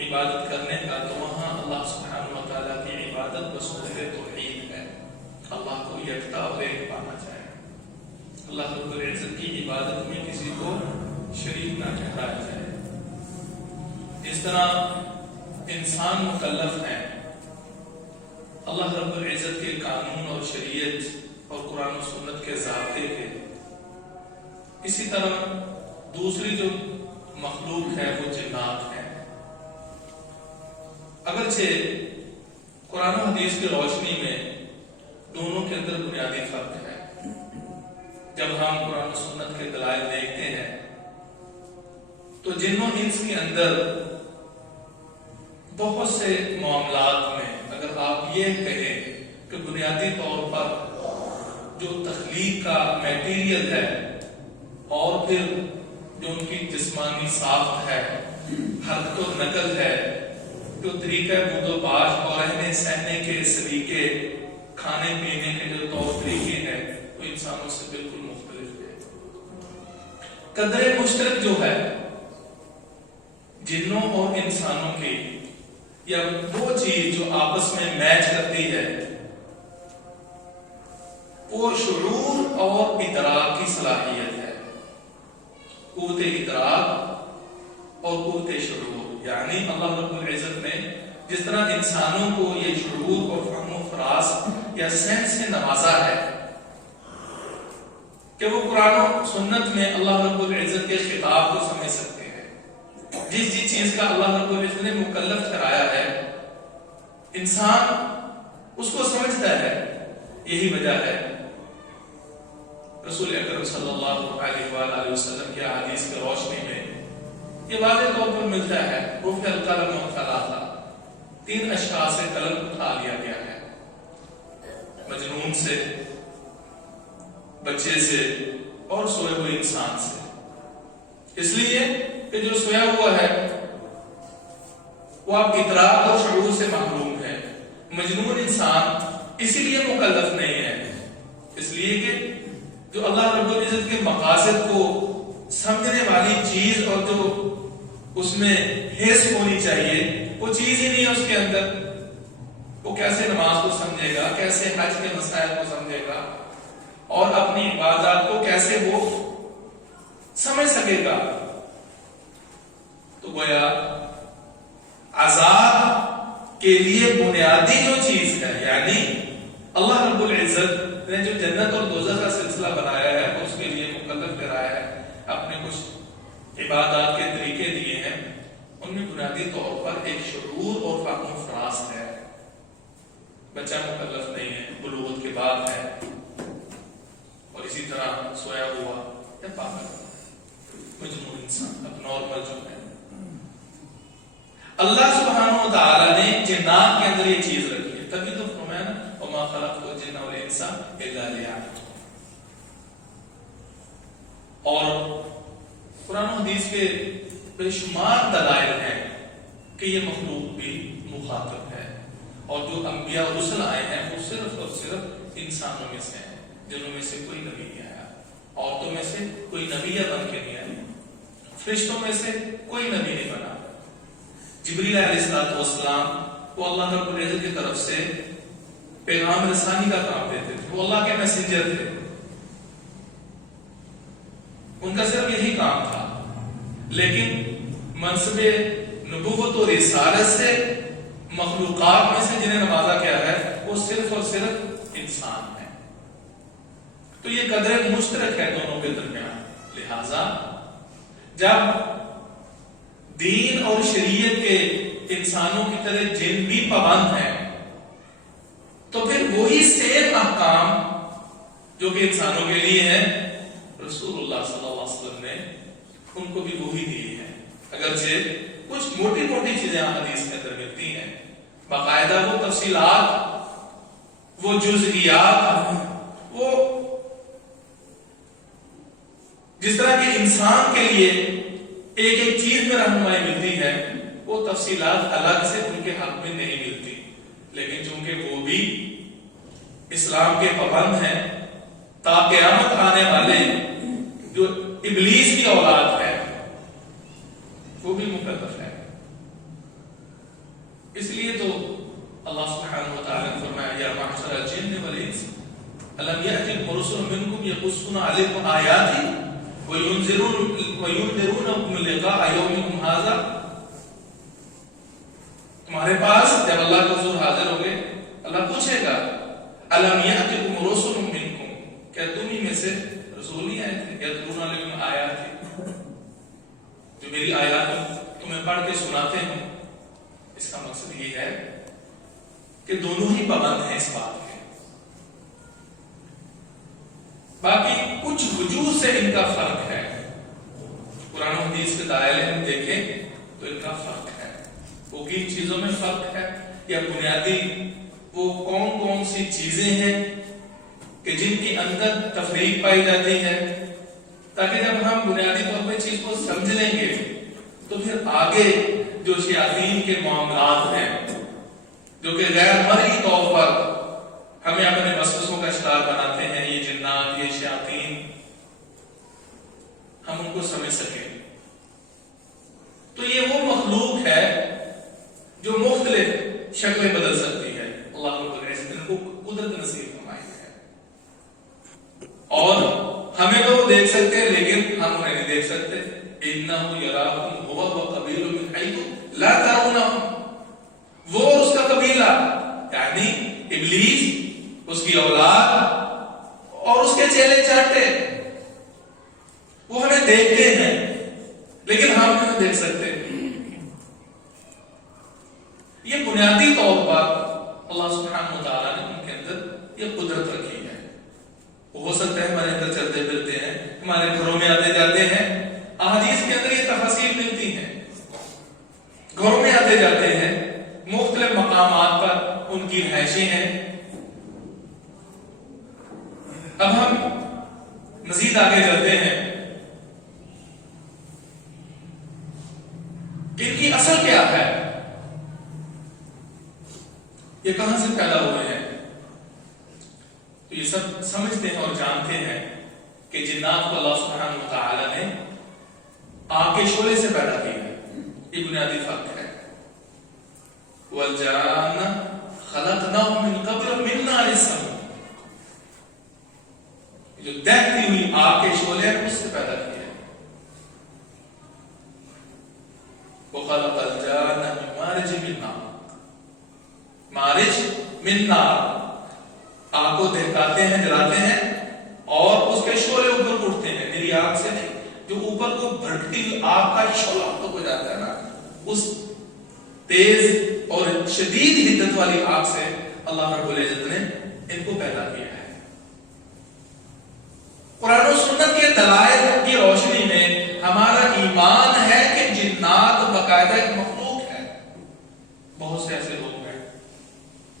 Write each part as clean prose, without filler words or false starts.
عبادت کرنے کا تو وہاں اللہ سبحانہ و تعالیٰ کی عبادت بصورت توحید ہے، اللہ کو یکتا اور ایک پانا چاہے، اللہ رب العزت کی عبادت میں کسی کو شریک نہ ٹھہرایا جائے۔ اس طرح انسان مکلف ہے اللہ رب العزت کے قانون اور شریعت اور قرآن و سنت کے ضابطے کے، اسی طرح دوسری جو مخلوق ہے وہ جنات ہیں۔ اگرچہ قرآن و حدیث کی روشنی میں دونوں کے اندر بنیادی فرق ہے، جب ہم قرآن و سنت کے دلائل دیکھتے ہیں تو جن و انس کے اندر بہت سے معاملات میں اگر آپ یہ کہیں کہ بنیادی طور پر جو تخلیق کا میٹیریل ہے اور پھر جو ان کی جسمانی ساخت ہے، حرکت و نقل ہے، جو طریقہ بود و باش اور رہنے سہنے کے سلیقے، کھانے پینے کے جو طور طریقے ہیں وہ انسانوں سے بالکل مختلف ہے۔ قدر مشترک جو ہے جنوں اور انسانوں کی، یا وہ چیز جو آپس میں میچ کرتی ہے، وہ شعور اور ادراک کی صلاحیت ہے، قوت ادراک اور قوت شعور۔ یعنی اللہ رب العزت نے جس طرح انسانوں کو یہ شعور اور فہم و فراز یا سینس سے نوازا ہے کہ وہ قرآن و سنت میں اللہ رب العزت کے خطاب کو سمجھ سکتے ہیں، جس چیز کا اللہ رب العزت نے مکلف ٹھہرایا ہے انسان اس کو سمجھتا ہے۔ یہی وجہ ہے رسول اکرم صلی اللہ علیہ وآلہ وسلم کی احادیث کی روشنی میں یہ واضح طور پر ملتا ہے، رفع القلم ثلاثہ، 3 اشخاص سے قلم اٹھا لیا گیا ہے، مجنون سے، بچے سے اور سوئے ہوئے انسان سے۔ اس لیے کہ جو سویا ہوا ہے وہ آپ ادراک اور شعور سے محروم ہے، مجنون انسان اسی لیے مکلف نہیں ہے، اس لیے کہ جو اللہ رب العزت کے مقاصد کو سمجھنے والی چیز اور جو اس میں حس ہونی چاہیے وہ چیز ہی نہیں ہے اس کے اندر، وہ کیسے نماز کو سمجھے گا، کیسے حج کے مسائل کو سمجھے گا اور اپنی عبادات کو کیسے وہ سمجھ سکے گا۔ تو گویا عذاب کے لیے بنیادی جو چیز ہے، یعنی اللہ رب العزت نے جو جنت اور دوزخ کا سلسلہ بنایا ہے اس کے لیے مکلف کرایا ہے، اپنے کچھ عبادات کے طریقے دیے ہیں، ان میں بنیادی طور پر ایک شعور اور فہم و فراز ہے۔ بچہ مکلف نہیں ہے، بلوغت کے بعد ہے، اور اسی طرح سویا ہوا یا پاگل مجنون انسان اب نارمل جو ہے۔ اللہ سبحانہ و تعالی نے جنات کے اندر یہ چیز رکھی ہے، تبھی تو فرمایا نا وما خلقت الجن والانس الا لیعبدون۔ اور قرآن و حدیث کے بے شمار دلائل ہیں کہ یہ مخلوق بھی مخاطب ہے، اور جو انبیاء اور رسل آئے ہیں وہ صرف اور صرف انسانوں میں سے ہیں، جنوں میں سے کوئی نبی نہیں آیا، عورتوں میں سے کوئی نبی بن کے نہیں آئی، فرشتوں میں سے کوئی نبی نہیں بنا۔ جبریل علیہ السلام وہ اللہ رب العزت کی طرف سے پیغام رسانی کا کام دیتے تھے، وہ اللہ کے میسنجر تھے، ان کا صرف یہی کام تھا، لیکن منصب نبوت و رسالت سے مخلوقات میں سے جنہیں نوازا گیا ہے وہ صرف اور صرف انسان ہے۔ تو یہ قدر مشترک ہے دونوں کے درمیان، لہذا جب دین اور شریعت کے انسانوں کی طرح جن بھی پابند ہیں تو پھر وہی سیم احکام جو کہ انسانوں کے لیے ہیں رسول اللہ صلی اللہ علیہ وسلم نے ان کو بھی وہی دیے ہیں، اگرچہ کچھ موٹی موٹی چیزیں حدیث کے اندر ملتی ہیں، باقاعدہ وہ تفصیلات، وہ جزئیات، وہ جس طرح کہ انسان کے لیے ایک ایک چیز میں رہنمائی ملتی ہے، وہ تفصیلات الگ سے ان کے حق میں نہیں ملتی، لیکن چونکہ وہ بھی اسلام کے پابند ہیں، تا قیامت آنے والے جو ابلیس کی اولاد ہے وہ بھی مکلف ہے۔ اس لیے تو اللہ سبحانہ وتعالی نے فرمایا یا معشر الجن والانس الم یأتکم رسل منکم یقصون علیکم آیاتی وینذرونکم لقاء یومکم ھذا. تمہارے پاس جب اللہ کے حضور حاضر ہو گئے اللہ پوچھے گا الم یأتکم رسل منکم، کیا تم ہی میں سے رسول نہیں آئے تھے؟ یتلون علیکم آیاتی، جو میری آیات تمہیں پڑھ کے سناتے ہیں. اس کا مقصد یہ ہے کہ دونوں ہی پابند ہیں اس بات کے. باقی کچھ وجوہ سے ان کا فرق ہے. قرآن و حدیث کے دائرے میں دیکھیں تو ان کا فرق ہے. وہ کن چیزوں میں فرق ہے، یا بنیادی وہ کون کون سی چیزیں ہیں کہ جن کے اندر تفریق پائی جاتی ہے، تاکہ جب ہم بنیادی طور پہ چیز کو سمجھ لیں گے تو پھر آگے جو شیاطین کے معاملات ہیں جو کہ غیر مرئی طور پر ہمیں اپنے وسوسوں کا شکار بناتے ہیں، یہ جنات، یہ شیاطین، ہم ان کو سمجھ سکیں. تو یہ وہ مخلوق ہے جو مختلف شکلیں بدل سکتی ہے. اللہ رب العزت نے کو قدرت نصیب فرمائی ہے، اور ہمیں تو وہ دیکھ سکتے ہیں لیکن ہم انہیں نہیں دیکھ سکتے. انہ یراکم هو وقبیلہ من حیث لا ترونہم، وہ اور اس کا قبیلہ یعنی ابلیس، اس کی اولاد اور اس کے چیلے چاٹے، وہ ہمیں دیکھتے ہیں لیکن ہم نہیں دیکھ سکتے. یہ بنیادی طور پر اللہ سبحانہ وتعالی نے ان کے اندر یہ قدرت رکھی ہے. ہو سکتا ہے ہمارے اندر چلتے پھرتے ہیں، ہمارے گھروں میں آتے جاتے ہیں. احادیث کے اندر یہ تفاصیل ملتی ہیں، گھروں میں آتے جاتے ہیں، مختلف مقامات پر ان کی رہائشیں ہیں. اب ہم مزید آگے چلتے ہیں کہ ان کی اصل کیا ہے، یہ کہاں سے پیدا ہوئے ہیں. تو یہ سب سمجھتے ہیں اور جانتے ہیں کہ جنات کو اللہ سبحانہ وتعالی نے آگ کے شعلے سے پیدا کیا ہے. یہ بنیادی فرق ہے. وَالْجَانَّ خَلَقْنَاهُ مِنْ قَبْلُ مِنْ نَارِ السَّمُومِ، جو دہتی ہوئی آگ کے شعلے ہیں اس سے پیدا کیا ہے. وَخَلَقَ الْجَانَّ مِنْ مَارِجٍ مِنْ نَارٍ، مارج من نار، آگ کو دہکاتے ہیں، جلاتے ہیں اور اس کے شعلے اوپر اٹھتے ہیں. میری آگ سے نہیں، جو اوپر کو بھڑکتی ہوئی آگ کا شعلہ تو ہو جاتا ہے نا، اس تیز اور شدید حدت والی آگ سے اللہ رب العزت نے ان کو پیدا کیا ہے. قرآن و سنت کے دلائل کی روشنی میں ہمارا ایمان ہے کہ جنات باقاعدہ ایک مخلوق ہے. بہت سے ایسے لوگ ہیں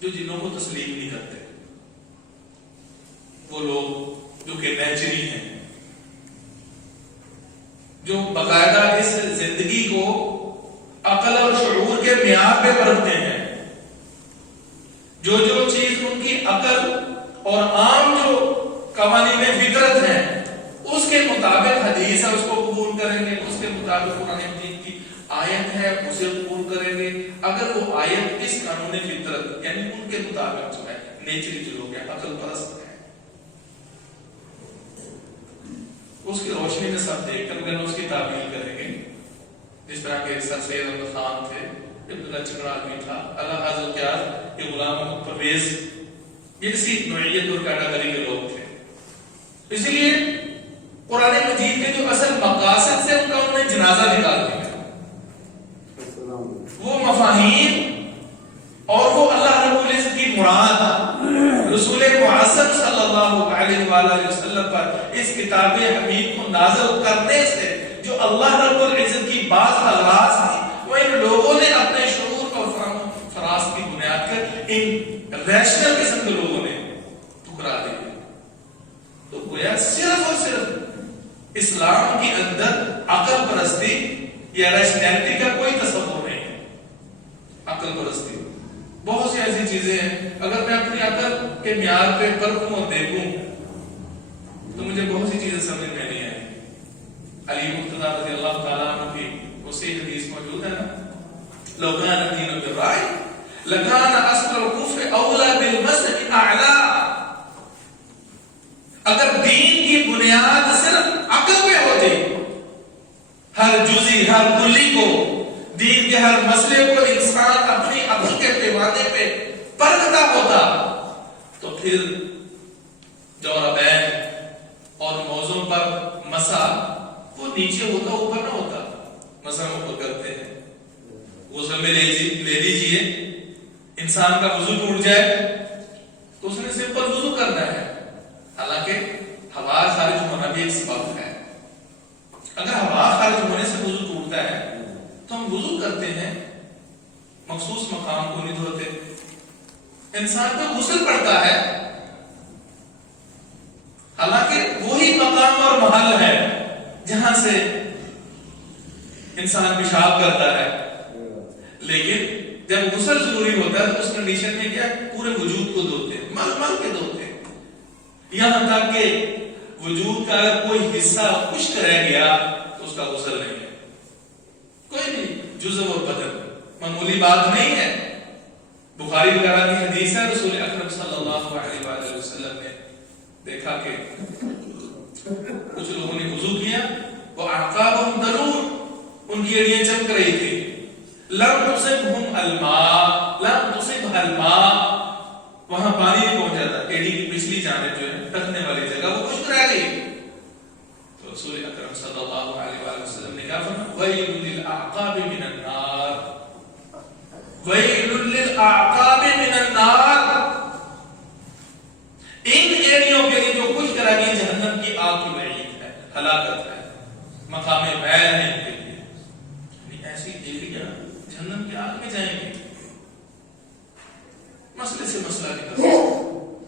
جو جنوں کو تسلیم نہیں کرتے. وہ لوگ جو کہ نیچری ہیں، جو باقاعدہ اس زندگی کو عقل اور شعور کے معیار پہ پرکھتے ہیں. جو چیز ان کی عقل اور عام جو قوانین فطرت ہیں اس کے مطابق حدیث ہے اس کو قبول کریں گے، اس کے مطابق قرآن مجید کی آیت ہے اسے قبول کریں گے. اگر وہ آیت اس قانون فطرت یعنی ان کے مطابق جو ہے، نیچری جو لوگ ہیں، عقل پرست ہیں، اس کی روشنی میں سب دیکھ کر اس کی تعبیر کریں گے. جس طرح کے سر سید احمد خان تھے، عبداللہ چکڑا آدمی تھا، اللہ حضرت کیاز، یہ غلام محمد پرویز، یہ اسی نوعیت اور کیٹاگری کے لوگ تھے. اسی لیے قرآن مجید کے جو اصل مقاصد سے ان کا انہوں نے جنازہ نکال دیا. وہ مفاہیم اور وہ اللہ رب العزت کی مراد رسول معظم صلی اللہ علیہ وآلہ وسلم پر اس کتاب حمید کو نازل کرنے سے جو اللہ رب العزت کی بعض اغراض تھی، وہ ان لوگوں نے اپنے شعور اور فہم و فراست کی بنیاد پر ان ریشنل قسم کے لوگوں نے ٹھکرا دی. تو گویا صرف اور صرف اسلام کے اندر عقل پرستی یا ریشنلٹی کا کوئی تصور نہیں ہے. عقل پرستی بہت سی ایسی چیزیں ہیں، اگر میں اپنی عقل کے معیار پہ پرکھوں اور دیکھوں تو مجھے بہت سی چیزیں سمجھ میں نہیں آئی. علی مرتضیٰ رضی اللہ تعالیٰ عنہ کی اسی حدیث موجود ہے نا، لو کان الدین بالرأی لکان اصل الکفر اولا بالمذہب اعلی. اگر دین کی بنیاد صرف عقل پہ ہوتی، ہر جزی ہر کلی کو، دین کے ہر مسئلے کو انسان اپنی عقل کے پیمانے پہ پرکھتا ہوتا، تو پھر جوربین اور موضوع پر مسا وہ نیچے ہوتا اوپر نہ ہوتا. مسا اوپر کرتے ہیں، غسل میں لے لیجئے، انسان کا وضو ٹوٹ جائے تو اس نے سمپل وضو کرنا ہے، حالانکہ ہوا خارج ہونا بھی ایک سبب ہے. اگر ہوا خارج ہونے سے وضو ٹوٹتا ہے تو ہم وضو کرتے ہیں، مخصوص مقام کو نہیں دھوتے. انسان پہ غسل پڑتا ہے، حالانکہ وہی مقام اور محل ہے جہاں سے انسان پیشاب کرتا ہے. لیکن جب غسل ضروری ہوتا ہے تو اس کنڈیشن میں کیا پورے وجود کو دھوتے ہیں، مل مل کے دھوتے ہیں، یہاں تک کہ وجود کا اگر کوئی حصہ خشک رہ گیا تو اس کا غسل نہیں ہے. کوئی بھی جزو اور بدن معمولی بات نہیں ہے. بخاری وغیرہ کی حدیث ہے، رسول اکرم صلی اللہ علیہ وآلہ وسلم نے دیکھا کہ کچھ لوگوں نے وضو کیا، وہ اعقابہم ضرور، ان کی ایڑیاں چمک رہی تھی. لم تصبہم الماء، لم تصبہ الماء، وہاں پانی نہیں پہنچا تھا، ایڑی کی پچھلی جانب جو ہے ٹکنے والی جگہ وہ خشک رہ گئی. تو رسول اکرم صلی اللہ علیہ وآلہ وسلم نے کیا فرمایا؟ ویل للاعقاب من النار، ویل للاعقاب من النار. ان ایڑیوں کے لیے جو خشک رہ گئی جہنم کی آگ کی وعید ہے، ہلاکت ہے، مقام ویل ہے ان کے لیے. یعنی ایسی ایڑیاں جہنم کی آگ میں جائیں گے. مسئلے سے مسئلہ نکل،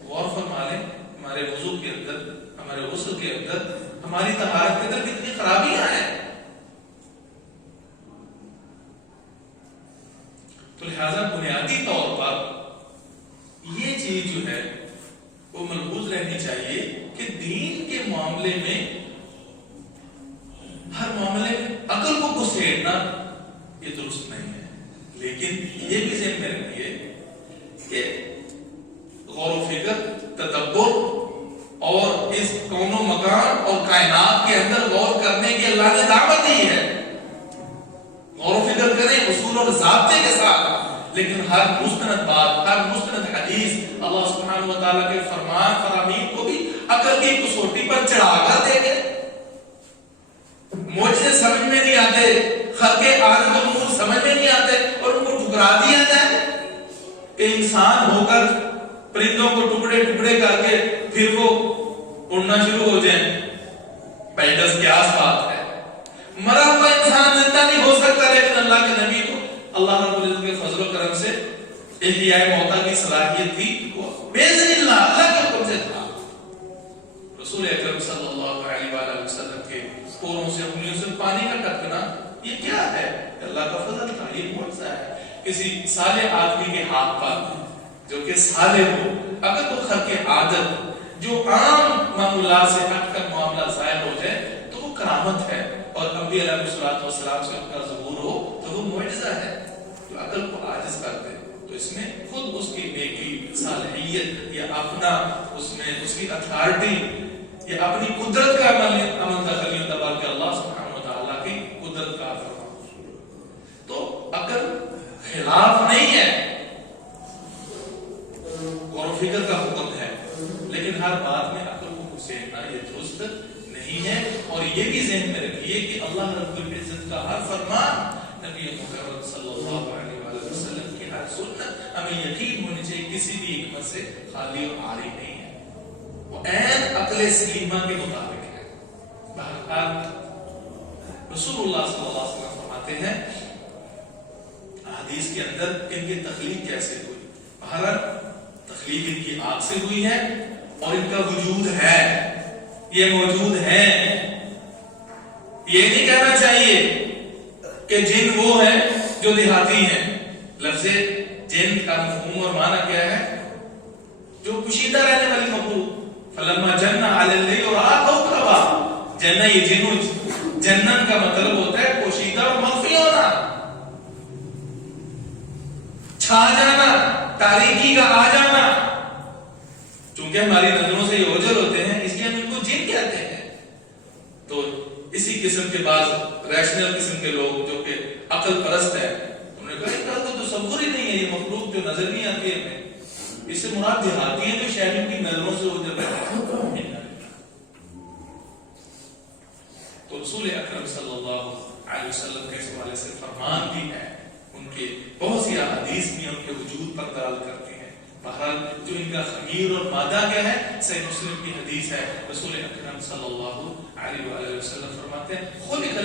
غور فرما لیں ہمارے وضو کے اندر، ہمارے غسل کے اندر، ہماری طہارت کے اندر کتنی خرابیاں ہیں. تو لہذا بنیادی طور پر یہ چیز جو ہے وہ ملحوظ رہنی چاہیے کہ دین کے معاملے میں، ہر معاملے میں عقل کو گھسیٹنا یہ درست نہیں ہے. لیکن یہ بھی ذہن میں رکھیے کہ غور و فکر، تدبر اور اس کون و مکان اور کائنات کے اندر غور کرنے کی اللہ نے دعوت دی ہے. غور و فکر کریں اصول اور ضابطے کے ساتھ، لیکن ہر مستند بات، ہر مستند حدیث اللہ سبحانہ و تعالیٰ کے فرمان فرامین کو بھی عقل کی کسوٹی پر چڑھا کر دیں گے. معجزے سمجھ میں نہیں آتے، خلق عادت و امور سمجھ میں نہیں آتے اور ان کو ٹھکرا دیا جائے کہ انسان ہو کر پرندوں کو ٹکڑے ٹکڑے کر کے پھر وہ اڑنا شروع ہو جائیں. پیدس کیا بات ہے، مرا ہوا انسان زندہ نہیں ہو سکتا، لیکن اللہ کے نبی کو اللہ رب العزت کے فضل و کرم سے احیاء موتیٰ کی صلاحیت تھی، وہ باذن اللہ کے حکم سے تھا. رسول اکرم صلی اللہ علیہ وآلہ وسلم کے پوروں سے، انگلیوں سے پانی کا ٹپکنا یہ کیا ہے؟ اللہ کا فضل تھا، یہ معجزہ ہے. کسی صالح آدمی کے ہاتھ پر جو کہ صالح ہو، اگر وہ خلق عادت جو عام معمولات سے ہٹ کر معاملہ ظاہر ہو جائے تو وہ کرامت ہے، اور انبیاء علیہ الصلوۃ سے ان کا ظہور ہو تو وہ معجزہ ہے. جو عقل کو عاجز کر دے تو اس میں خود اس کی نیکی، صالحیت یا اپنا اس میں اس کی اتھارٹی یا اپنی قدرت کا عمل دخل نہیں ہوتا، بلکہ اللہ سبحانہ و تعالیٰ کی قدرت کا فرمان. تو عقل خلاف نہیں ہے، غور و فکر کا حکم ہے، لیکن ہر بات میں عقل کو گھسیٹنا یہ درست نہیں ہے. اور یہ بھی ذہن میں رکھیے کہ اللہ رب العزت کا ہر فرمان، نبی محمد صلی اللہ علیہ وآلہ وسلم کی ہر سنت ہمیں یقین ہونی چاہیے کسی بھی حکمت سے خالی اور عاری نہیں ہے، وہ عین عقل سلیمہ کے مطابق ہے. بہرحال رسول اللہ صلی اللہ علیہ وسلم فرماتے ہیں حدیث کے اندر ان کی تخلیق کیسے ہوئی. بہرحال تخلیق ان کی آگ سے ہوئی ہے اور ان کا وجود ہے، یہ موجود ہیں. یہ نہیں کہنا چاہیے کہ جن وہ ہیں جو دیہاتی ہیں. لفظ جن کا مفہوم اور معنی کیا ہے؟ جو پوشیدہ رہنے والی مخلوق. فلما جن علی اللیل رأى کوكبا، جنہ یہ جنن کا مطلب ہوتا ہے پوشیدہ اور مخفی ہونا، چھا جانا، تاریکی کا آ جانا. چونکہ ہماری نظروں سے یہ اوجل ہوتے ہیں اس لیے ہم ان کو جن کہتے ہیں. تو اسی قسم کے بعض ریشنل قسم کے لوگ جو کہ عقل پرست ہیں، انہوں نے کہا اس کا تو تصور ہی نہیں ہے، یہ مخلوق جو نظر نہیں آتی ہے ہمیں، اس سے مراد دیہاتی ہیں جو شہریوں کی نظروں سے اوجل رہتے ہیں. تو رسول اکرم صلی اللہ علیہ وسلم کے اس حوالے سے فرمان بھی ہے، ان کے بہت سی احادیث بھی ان کے وجود پر دلالت کرتے ہیں. بہرحال جو ان کا خمیر اور مادہ کیا ہے، صحیح مسلم کی حدیث ہے، رسول اکرم صلی اللہ علیہ وآلہ وسلم فرماتے ہیں خلقت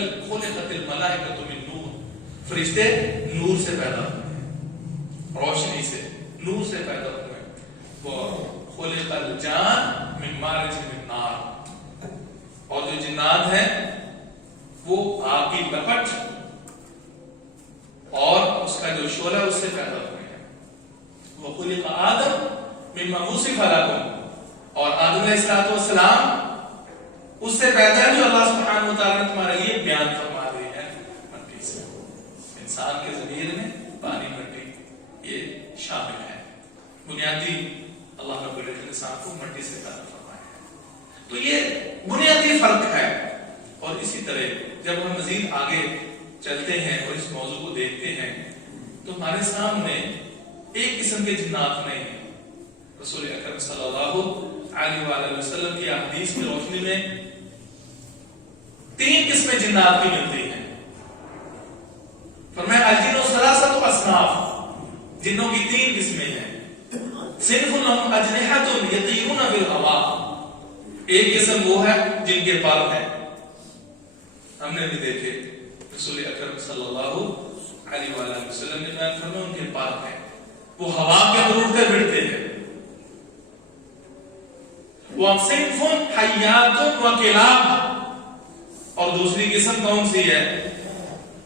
الملائکۃ من نور، فرشتے نور سے پیدا ہوئے، روشنی سے، نور سے پیدا ہوئے. وہ خلق الجان من مارج من نار، اور جو جنات ہیں وہ آگ کی لپٹ اور اس کا جو شعلہ اس سے پیدا ہوئے ہیں. وَخُلِقَ آدم مِمَّا وُصِفَ لَكُمْ، اور آدم علیہ السلام اس سے پیدا ہے جو اللہ سبحانہ وتعالی نے تمہارے لیے بیان فرما رہے ہیں مٹی سے. انسان کے ضمیر میں پانی مٹی یہ شامل ہے. بنیادی اللہ رب العزت نے انسان کو مٹی سے پیدا فرمایا ہے. تو یہ بنیادی فرق ہے. اور اسی طرح جب ہم مزید آگے چلتے ہیں اور اس موضوع کو دیکھتے ہیں تو ہمارے سامنے ایک قسم کے جنات نہیں ہیں. رسول اکرم صلی اللہ علیہ وآلہ وسلم کی احادیث کی روشنی میں 3 قسمیں جنات کی ملتی ہیں. فرمایا الجن ثلاثۃ اصناف، جنوں کی 3 قسمیں ہیں. صنف لهم اجنحۃ یطیرون بالہوا، ایک قسم وہ ہے جن کے پر ہیں. ہم نے بھی دیکھے رسول اکرم صلی اللہ علیہ وآلہ وسلم نے بیان فرمایا ان کے پر ہیں، وہ ہوا کے اندر اڑتے پھرتے ہیں. وَصِنْفٌ حَيَّاتٌ وَكِلَابٌ، اور دوسری قسم کون سی ہے؟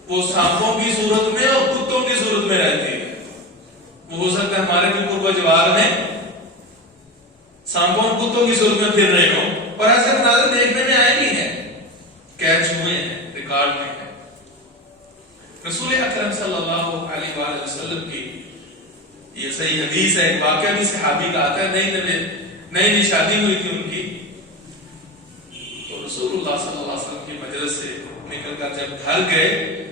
وہ سانپوں کی صورت میں اور کتوں کی صورت میں رہتی ہے. وہ ہو سکتا ہے ہمارے بالکل کوئی جوار میں سانپوں اور کتوں کی صورت میں پھر رہے ہوں، اور ایسے مناظر دیکھنے میں آئے نہیں ہیں، کیچ ہوئے ہیں، ریکارڈ میں ہیں. رسول اکرم صلی اللہ علیہ وآلہ وسلم کی یہ صحیح حدیث ہے. ایک واقعہ بھی صحابی کا آتا ہے، نئی شادی ہوئی تھی ان کی. تو رسول اللہ صلی اللہ علیہ وسلم کی مجلس سے نکل کر جب گھر گئے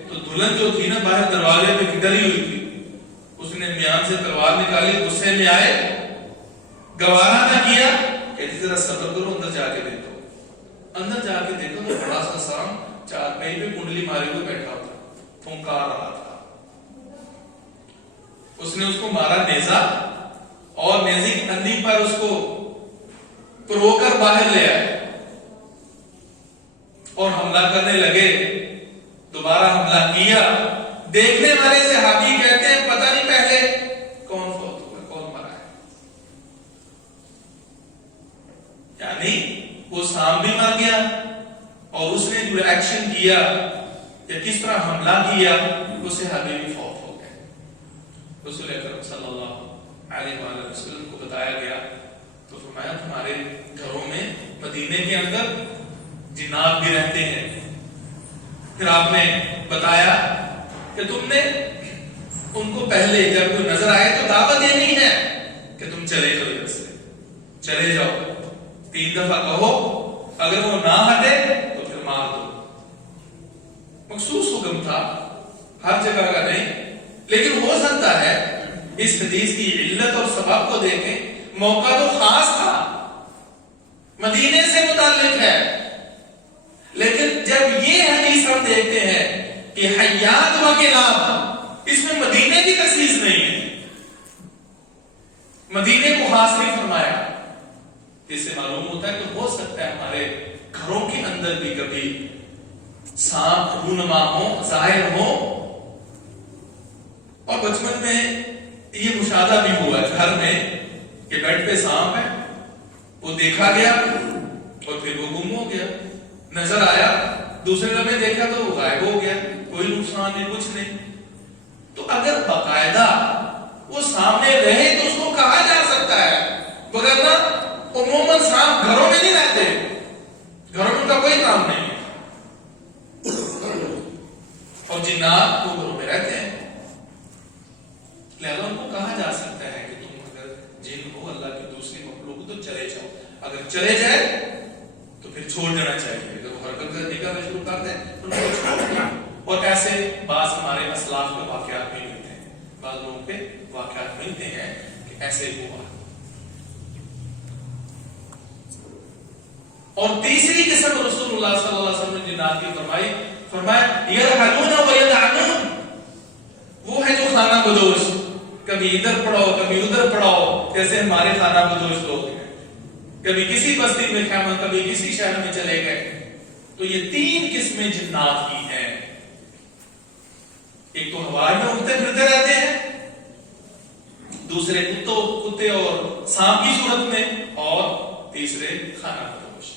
تو دلہن جو تھی نا باہر دروازے پہ ڈری ہوئی تھی، اس نے میان سے تلوار نکالی، غصے میں آئے، گوارا نہ کیا، کہتی ذرا صبر کرو، اندر جا کے دیکھو. اندر جا کے دیکھو تو بڑا سا سانپ چارپائی پہ کنڈلی مارے ہوئے بیٹھا تھا، پھونکار رہا تھا. اس نے اس کو مارا نیزا، اور نیزے کی اندھی پر اس کو پرو کر باہر لے آئے اور حملہ کرنے لگے. دوبارہ حملہ کیا. دیکھنے والے صحابی کہتے ہیں پتہ نہیں پہلے کون فوت ہوا، کون مرا ہے. یعنی وہ سانپ بھی مر گیا اور اس نے جو ایکشن کیا یا کس طرح حملہ کیا وہ صحابی بھی فوت ہو گئے. رسول اکرم صلی اللہ علیہ وآلہ وسلم کو بتایا گیا تو فرمایا تمہارے گھروں میں مدینے کے اندر جنات بھی رہتے ہیں. پھر آپ نے بتایا کہ تم نے ان کو پہلے جب کوئی نظر آئے تو دعوت یہ نہیں ہے کہ تم چلے جاؤ، ادھر سے چلے جاؤ، 3 دفعہ کہو، اگر وہ نہ ہٹے تو پھر مار دو. مخصوص حکم تھا، ہر جگہ کا نہیں. لیکن ہو سکتا ہے اس حدیث کی علت اور سبب کو دیکھیں، موقع تو خاص تھا، مدینے سے متعلق ہے، لیکن جب یہ حدیث ہم دیکھتے ہیں کہ حیات و کلاب، اس میں مدینے کی تخصیص نہیں ہے، مدینے کو خاص نہیں فرمایا. اس سے معلوم ہوتا ہے کہ ہو سکتا ہے ہمارے گھروں کے اندر بھی کبھی سانپ رونما ہو، ظاہر ہو. اور بچپن میں یہ مشاہدہ بھی ہوا گھر میں کہ بیڈ پہ سانپ ہے، وہ دیکھا گیا اور پھر وہ گم ہو گیا. نظر آیا، دوسرے لمحے دیکھا تو وہ غائب ہو گیا، کوئی نقصان نہیں، کچھ نہیں. تو اگر باقاعدہ وہ سامنے رہے تو اس کو کہا جا سکتا ہے، وگرنہ عموماً سانپ گھروں میں نہیں رہتے، گھروں میں ان کا کوئی کام نہیں ہے، اور جنات وہ گھروں میں رہتے ہیں. لہذا ان کو ایسے ہوا. اور تیسری قسم رسول اللہ صلی اللہ علیہ وسلم نے جنات کی فرمایا یرحلون و یدعنون، وہ ہے جو خانہ بدوش، کبھی ادھر پڑھاؤ کبھی ادھر پڑھاؤ، جیسے ہمارے خانہ بدوش لوگ ہیں، کبھی کسی بستی میں خیمہ کبھی کسی شہر میں چلے گئے. تو یہ 3 قسمیں جنات کی ہیں. ایک تو ہوا میں اڑتے پھرتے رہتے ہیں، دوسرے کتے اور سانپ کی صورت میں، اور تیسرے خانہ بدوش.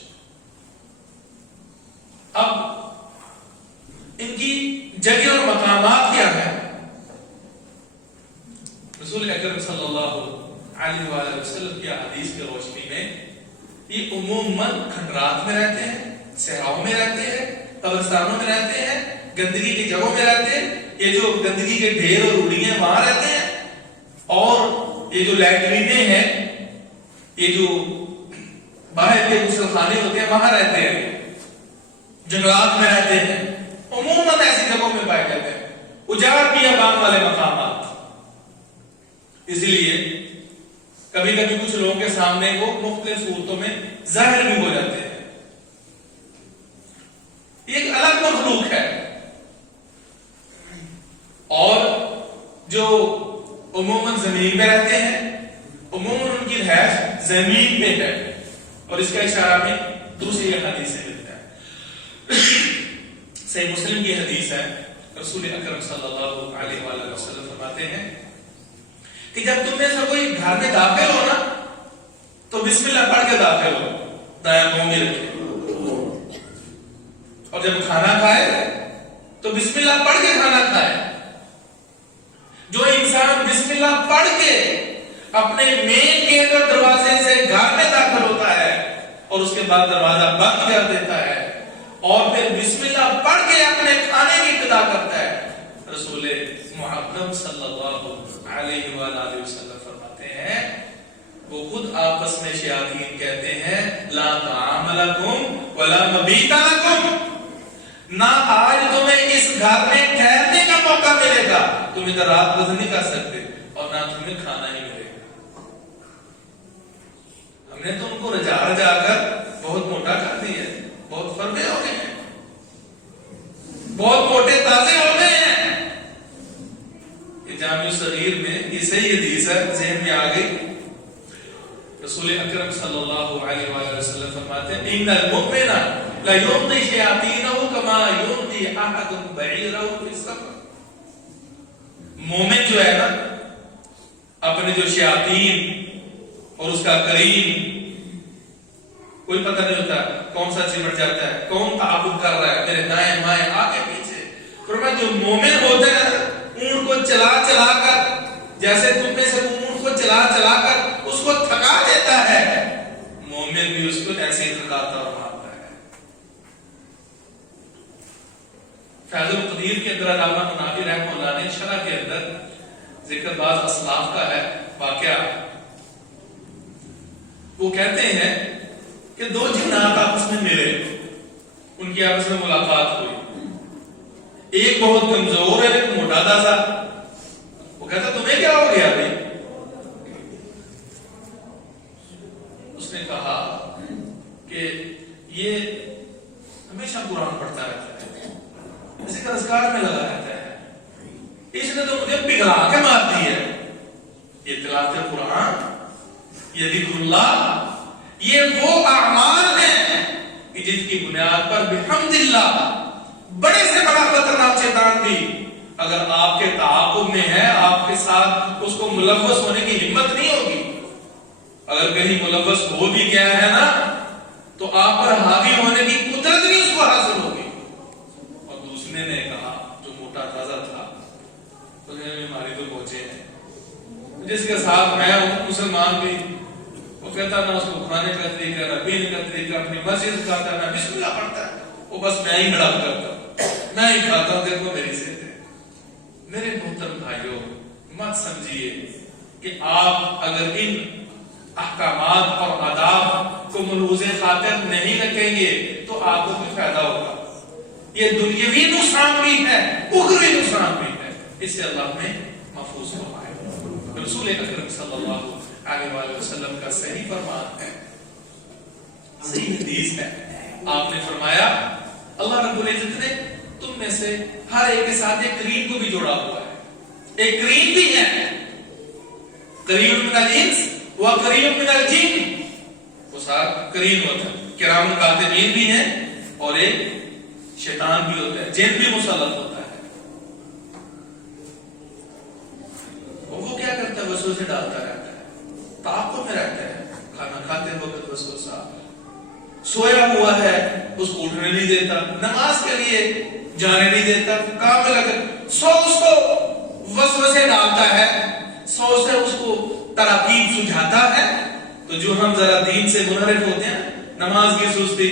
اب ان کی جگہ اور مقامات کیا ہے؟ رسول اکرم صلی اللہ علیہ وآلہ وسلم کی حدیث کی روشنی میں یہ عموماً کھنڈرات میں رہتے ہیں، صحراؤں میں رہتے ہیں، قبرستانوں میں رہتے ہیں، گندگی کی جگہوں میں رہتے ہیں. یہ جو گندگی کے ڈھیر اور روڑیاں وہاں رہتے ہیں، اور یہ جو لیٹرینیں ہیں، یہ جو باہر کے غسل خانے ہوتے ہیں وہاں رہتے ہیں، جنگلات میں رہتے ہیں، عموماً ایسی جگہوں میں پائے جاتے ہیں، اجاڑ بیابان والے مقامات. اسی لیے کبھی کبھی کچھ لوگوں کے سامنے وہ مختلف صورتوں میں ظاہر بھی ہو جاتے ہیں. یہ ایک الگ مخلوق ہے. اور جو عموماً زمین میں رہتے ہیں، عموماً ان کی رہائش زمین پہ ہے، اور اس کا اشارہ میں دوسری حدیث سے ملتا ہے. صحیح مسلم کی حدیث ہے، رسول اکرم صلی اللہ علیہ وآلہ وسلم فرماتے ہیں کہ جب تم میں سے کوئی گھر میں داخل ہو نا تو بسم اللہ پڑھ کے داخل ہو، دایاں منہ میں رکھے، اور جب کھانا کھائے تو بسم اللہ پڑھ کے کھانا کھائے. جو انسان بسم اللہ پڑھ کے اپنے مین گیٹ اور دروازے سے گھر میں داخل ہوتا ہے اور اس کے بعد دروازہ بند کر دیتا ہے اور پھر بسم اللہ پڑھ کے اپنے کھانے کی ابتدا کرتا ہے، رسول محترم صلی اللہ علیہ وآلہ وسلم فرماتے ہیں وہ خود آپس میں شیاطین کہتے ہیں لا طعام لکم ولا مبیت لکم، نہ آج تمہیں اس گھر میں ٹھہرنے کا موقع ملے گا، تم ادھر رات گزر نہیں کر سکتے، اور نہ تمہیں کھانا ہی ملے گا. ہم نے تو ان کو رجا رجا کر بہت موٹا کر دیا ہے، بہت فربے ہو گئے ہیں، بہت موٹے تازے ہو گئے ہیں. یہ جامع صغیر میں یہ صحیح حدیث ہے، ذہن میں آ گئی. رسول اکرم صلی اللہ علیہ وآلہ وسلم فرماتے ہیں ان المؤمن لا یمضی شیاطینہ کما یمضی احدکم بعیرہ فی السفر. مومن جو ہے نا اپنے جو شیاطین اور اس کا قرین کوئی پتہ نہیں ہوتا کون سا چمٹ جاتا ہے، کون تعاقب کر رہا ہے میرے دائیں بائیں آگے پیچھے. فرمایا جو مومن ہوتا ہے اونٹ کو چلا چلا کر، جیسے تم میں سے اونٹ کو چلا چلا کر اس کو تھکا دیتا ہے، مومن بھی اس کو ایسے ہی تھکاتا اور مارتا ہے. فیض القدیر کے اندر علامہ مناوی رحمہ اللہ نے شرح کے اندر ذکر بعض اسلاف کا ہے واقعہ. وہ کہتے ہیں کہ 2 جنات آپس میں ملے، ان کی آپس میں ملاقات ہوئی. ایک بہت کمزور ہے، ایک موٹا تازہ. وہ کہتا تمہیں کیا ہو گیا بھائی؟ اس نے کہا کہ یہ ہمیشہ قرآن پڑھتا رہتا ہے، اسی کا اذکار میں لگا رہتا ہے، اس نے تو مجھے پگھلا کے مار دی ہے. یہ تلاوت قرآن، یہ ذکر اللہ، یہ وہ اعمال ہیں کہ جن کی بنیاد پر بحمد اللہ بڑے سے بڑا خطرناک شیطان بھی اگر آپ کے تعاقب میں ہے، آپ کے ساتھ اس کو ملوث ہونے کی ہمت نہیں ہوگی. اگر کہیں ملوث ہو بھی گیا ہے نا تو آپ پر حاوی ہونے کی قدرت بھی اس کو حاصل ہوگی. اور دوسرے نے کہا جو موٹا تازہ تھا، ہماری تو پہنچے ہیں جس کے ساتھ میں مسلمان بھی، وہ کہتا نہ اس کو کھانے کا طریقہ نہ پینے کا طریقہ، اپنی مسجد کھاتا نہ بسم اللہ پڑھتا ہے، وہ بس میں ہی بڑا کرتا ہوں، میں ہی کھاتا ہوں، دیکھو میری سے. میرے محترم بھائیوں مت سمجھیے کہ آپ اگر ان احکامات اور آداب کو ملحوظ خاطر نہیں رکھیں گے تو آپ کو بھی فائدہ ہوگا. یہ دنیاوی نقصان بھی ہے، اخروی نقصان بھی ہے. اس سے اللہ نے محفوظ فرمائے. رسول اکرم صلی اللہ علیہ وآلہ وسلم کا صحیح فرمان ہے، صحیح حدیث ہے. آپ نے فرمایا اللہ رب العزت نے تم میں سے ہر ایک کے ساتھ ایک کریم کو بھی جوڑا ہوا ہے. ایک کریم بھی ہے، کریم من الانس و کریم من الجن. وہ ساتھ کریم ہوتا ہے، کرام کاتبین بھی ہیں، اور ایک شیطان بھی ہوتا ہے، جن بھی مسلط ہوتا ہے. وہ کیا کرتا ہے؟ وسوسے ڈالتا رہتا ہے، تعاقب میں رہتا ہے، کھانا کھاتے وقت وسوسہ، سویا ہوا ہے اس کو اٹھنے نہیں دیتا، نماز کے لیے جانے نہیں دیتا، کام میں لگا سو اس کو وسوسے ڈالتا ہے، سو سے اس کو تراکیب سجھاتا ہے. تو جو ہم ذرا دین سے منحرف ہوتے ہیں، نماز کی سستی،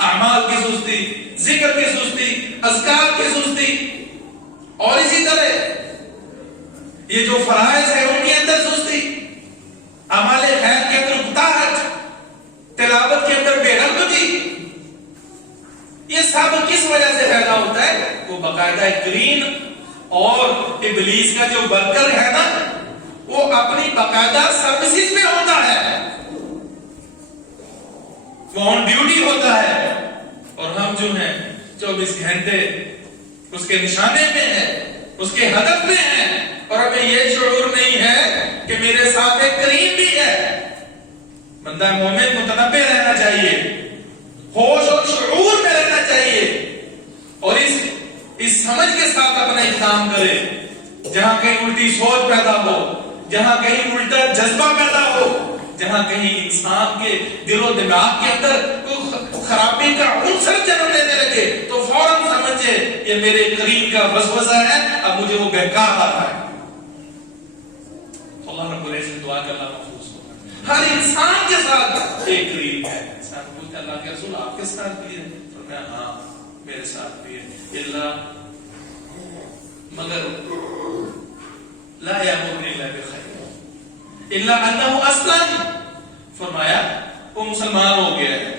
اعمال کی سستی، ذکر کی سستی، اذکار کی سستی، اور اسی طرح یہ جو فرائض ہے ان کے اندر سستی، اعمال خیر کے اندر اکتاہٹ، تلاوت کے اندر بے رغبتی، یہ سب کس وجہ سے پیدا ہوتا ہے؟ وہ باقاعدہ گرین اور ابلیس کا جو ورکر ہے نا، وہ اپنی باقاعدہ سروسز میں ہوتا ہے، وہ آن ڈیوٹی ہوتا ہے، اور ہم جو ہیں 24 گھنٹے اس کے نشانے میں ہیں، اس کے ہدف میں ہیں، اور ہمیں یہ شعور نہیں ہے کہ میرے ساتھ ایک کریم بھی ہے. بندہ مومن متنبہ رہنا چاہیے، ہوش اور شعور میں رہنا چاہیے، اور اس سمجھ کے ساتھ اپنا اقدام کرے. جہاں کہیں الٹی سوچ پیدا ہو، جہاں کہیں الٹا جذبہ پیدا ہو، جہاں کہیں انسان کے دل و دماغ کے اندر کوئی خرابی کا عنصر جنم لینے لگے، تو فوراً سمجھے یہ میرے قریب کا وسوسہ ہے، اب مجھے وہ بہکار آ رہا ہے. اللہ رب العزت دعا کا اللہ محفوظ ہو. ہر انسان کے ساتھ ایک قریب ہے. انسان پوچھتا اللہ کے رسول آپ کے ساتھ بھی ہے؟ فرمایا ہاں میرے ساتھ بھی ہے. اللہ مگر لا یامرنی الا بخیر الا انه اسلم. فرمایا وہ مسلمان ہو گیا ہے.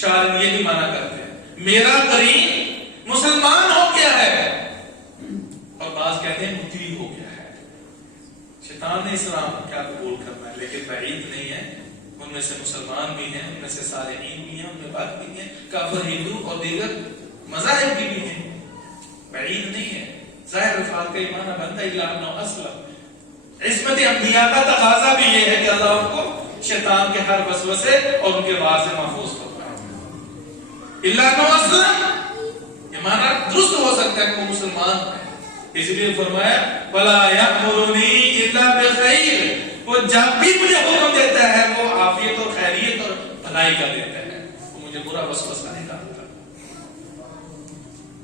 شاعر یہ بھی مانا کرتے ہیں میرا قریب مسلمان ہو گیا ہے، اور بعض کہتے ہیں مطیع ہو گیا ہے. شیطان نے اسلام کیا قبول کرنا ہے، لیکن بعید نہیں ہے. ان میں سے مسلمان بھی ہیں، ان میں سے صالحین بھی ہیں، ان میں بات بھی ہیں، کافر ہندو اور دیگر مذاہب کی بھی ہیں. بعید نہیں ہے. ظاہر الفاظ کا ایمان بنتا الا انه اسلم. عصمت انبیاء کا تقاضا بھی یہ ہے کہ اللہ ان کو شیطان کے ہر وسوسے اور ان کے وار سے محفوظ فرمائے. الا انه اسلم یہ معنی درست ہو سکتا ہے کہ وہ مسلمان ہے. اس لیے فرمایا ولا یأمرنی الا بخیر. وہ جب بھی مجھے حکم دیتا ہے وہ عافیت اور خیریت اور بھلائی کا دیتا ہے، وہ مجھے برا وسوسہ نہیں ڈالتا.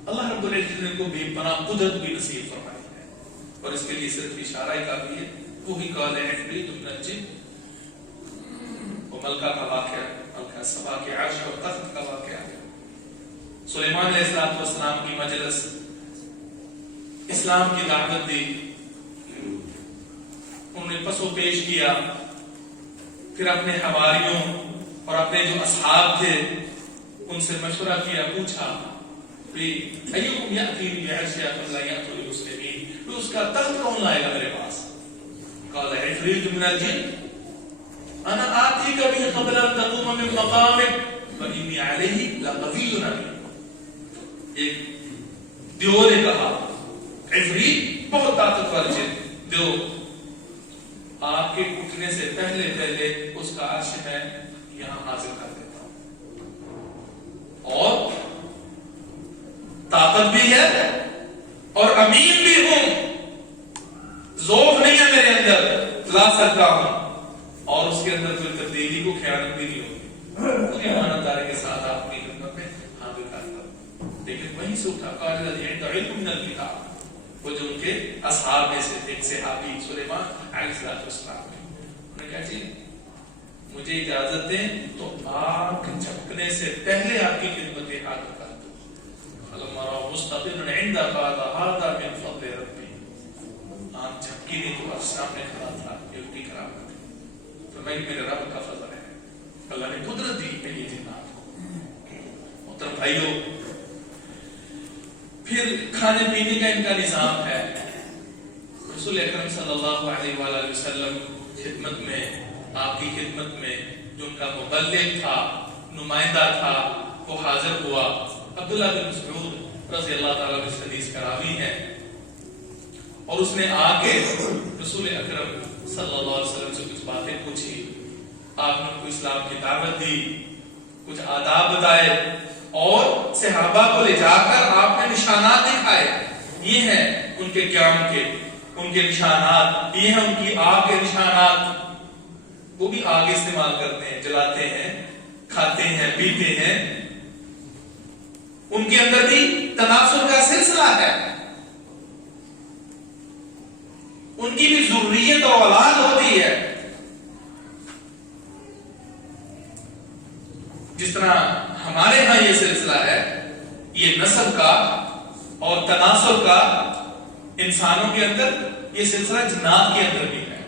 اللہ رب العزت نے کو بے پناہ قدرت بھی نصیب فرمائی ہے، اور اس کے لیے صرف اشارہ ہی کافی ہے. وہی قال عفریت من الجن، وہ ملکہ کا واقعہ، ملکہ سبا کے عرش اور تخت کا واقعہ. سلیمان علیہ السلام کی مجلس اسلام کی دعوت دی، انہوں نے پس و پیش کیا، پھر اپنے حواریوں اور اپنے جو اصحاب تھے ان سے مشورہ کیا، پوچھا ایہم یأتینی بعرشہا قبل ان یأتوا المسلمین، تو اس کا تخت کون لائے گا میرے پاس؟ قال عفریت من الجن انا آتیک بہ قبل ان تقوم من مقامک وانی علیہ لقوی امین. ایک دیو نے کہا عفریت بہت طاقتور جن، جو آپ کے اٹھنے سے پہلے اس کا عرش میں یہاں حاضر کر دیتا ہوں، اور طاقت بھی ہے اور امین بھی ہوں، ذوق نہیں ہے میرے اندر، لا سکتا ہوں، اور اس کے اندر کوئی تبدیلی کو خیانت بھی نہیں ہوگی. پوری امانتداری کے ساتھ آپ اپنی خدمت میں حاضر کرتا ہوں. لیکن وہیں سے اٹھا قال الذی عنده علم من الکتاب، وہ جو ان کے اصحاب میں سے ایک صحابی سلیمان علیہ السلام، انہوں نے کہا جی مجھے اجازت دیں تو آنکھ جھپکنے سے پہلے آپ کی خدمت میں حاضر کر دوں. فلما رأى مستقرا عند قال هذا من فضل ربی. آنکھ جھپکی نہیں تو آپ سامنے کھڑا تھا، الٹی کرا رہا تھا. تو میں میرے رب کا فضل ہے، اللہ نے قدرت دی ہے یہ جنات کو. محترم بھائیوں، پھر کھانے پینے کا ان کا نظام ہے. رسول اکرم صلی اللہ علیہ وآلہ وسلم خدمت میں، آپ کی خدمت میں جو ان کا مبلغ تھا، نمائندہ تھا، وہ حاضر ہوا۔ عبداللہ بن مسعود رضی اللہ تعالیٰ اس حدیث کا راوی ہے، اور اس نے آ کے رسول اکرم صلی اللہ علیہ وسلم سے کچھ باتیں پوچھی۔ آپ نے ان کو اسلام کی دعوت دی، کچھ آداب بتائے، اور صحابہ کو لے جا کر آپ نے نشانات دکھائے۔ یہ ہیں ان کے قیام کے، ان کے نشانات، یہ ہیں ان کی آگ کے نشانات۔ وہ بھی آگ استعمال کرتے ہیں، جلاتے ہیں، کھاتے ہیں، پیتے ہیں۔ ان کے اندر بھی تناسل کا سلسلہ ہے، ان کی بھی ذریت اور اولاد ہوتی ہے۔ جس طرح ہمارے ہاں یہ سلسلہ ہے، یہ نسل کا اور تناسل کا انسانوں کے اندر، یہ سلسلہ جنات کے اندر بھی ہے۔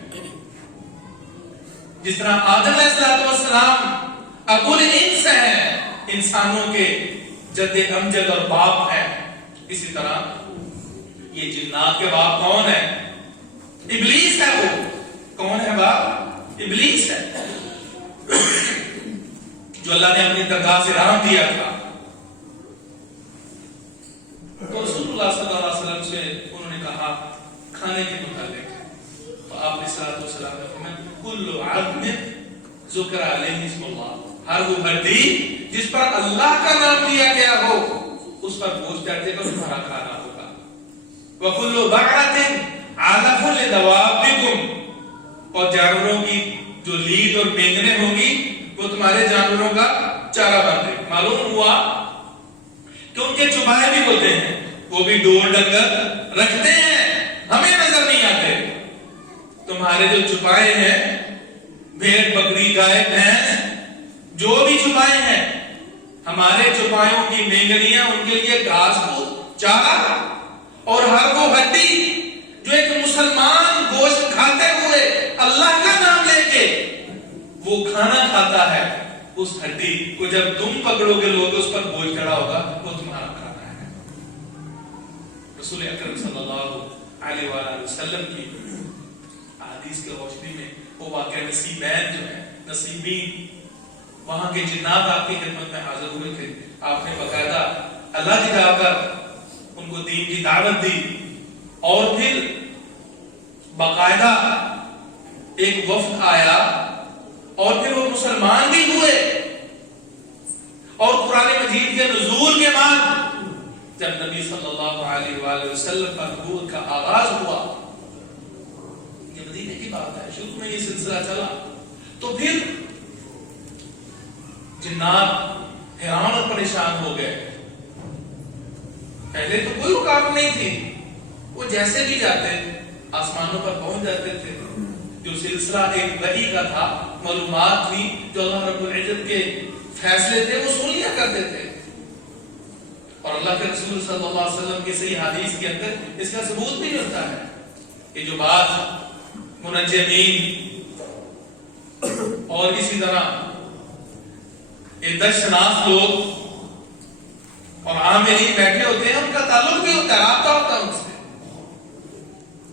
جس طرح آدم علیہ السلام ابو الانس ہیں، انسانوں کے جد امجد اور باپ ہیں، اسی طرح یہ جنات کے باپ کون ہے؟ ابلیس ہے۔ وہ کون ہے باپ؟ ابلیس ہے، جو اللہ نے اپنی درگاہ سے رام دیا تھا۔ تو رسول اللہ صلی اللہ علیہ وسلم سے انہوں نے کہا کھانے کے متعلق، تو آپ علیہ السلام نے فرمایا کل عظم ذکر علیہ اسم اللہ، ہر وہ ہڈی جس پر اللہ کا نام لیا گیا ہو اس پر گوشت ڈالنے کا تمہارا کھانا ہوگا۔ وَكُلُّ بَعْرَةٍ عَلَفٌ لِدَوَابِكُمْ، اور جانوروں کی جو لید اور مینگنیں ہوں گی وہ تمہارے جانوروں کا چارہ بن گئے۔ معلوم ہوا کہ ان کے چوپائے بھی ہوتے ہیں، وہ بھی ڈور ڈنگر رکھتے ہیں، ہمیں نظر نہیں آتے۔ تمہارے جو چوپائے ہیں، بھیڑ بکری گائے بھینس، جو بھی چوپائے ہیں، ہمارے چوپایوں کی مینگنیاں ان کے لیے گھاس کو چارہ، اور ہر وہ ہڈی جو ایک مسلمان گوشت کھاتے ہوئے اللہ کا نام لے کے وہ کھانا کھاتا ہے، اس ہڈی کو جب تم پکڑو گے لوگ اس پر بوجھ چڑھا ہوگا، وہ تمہارا کھانا ہے۔ رسول اکرم صلی اللہ علیہ وآلہ وسلم کی حدیث کی روشنی میں وہ واقعہ نصیبین جو ہے، نصیبین، وہاں کے جنات آپ کی خدمت میں حاضر ہوئے تھے۔ آپ نے باقاعدہ اللہ جا کر ان کو دین کی دعوت دی، اور پھر باقاعدہ ایک وفد آیا، اور پھر وہ مسلمان بھی ہوئے، اور قرآن مجید کے نزول کے بعد جب نبی صلی اللہ علیہ وآلہ وسلم کا نبوت کا آغاز ہوا، یہ مدینے کی بات ہے، شروع میں یہ سلسلہ چلا، تو پھر جنات حیران اور پریشان ہو گئے۔ پہلے تو کوئی رکاوٹ نہیں تھی، وہ جیسے بھی جاتے آسمانوں پر پہنچ جاتے تھے۔ جو سلسلہ ایک وحی کا تھا، معلومات تھی جو اللہ رب العزت کے فیصلے تھے، وہ سن لیا کرتے تھے۔ اور اللہ کے رسول صلی اللہ علیہ وسلم کی صحیح حدیث کے اندر اس کا ثبوت بھی ملتا ہے۔ یہ جو بات منجمین اور اسی طرح عدت شناس لوگ اور عاملین بیٹھے ہوتے ہیں، ان کا تعلق بھی ہوتا ہے، رابطہ ہوتا ہے ان سے۔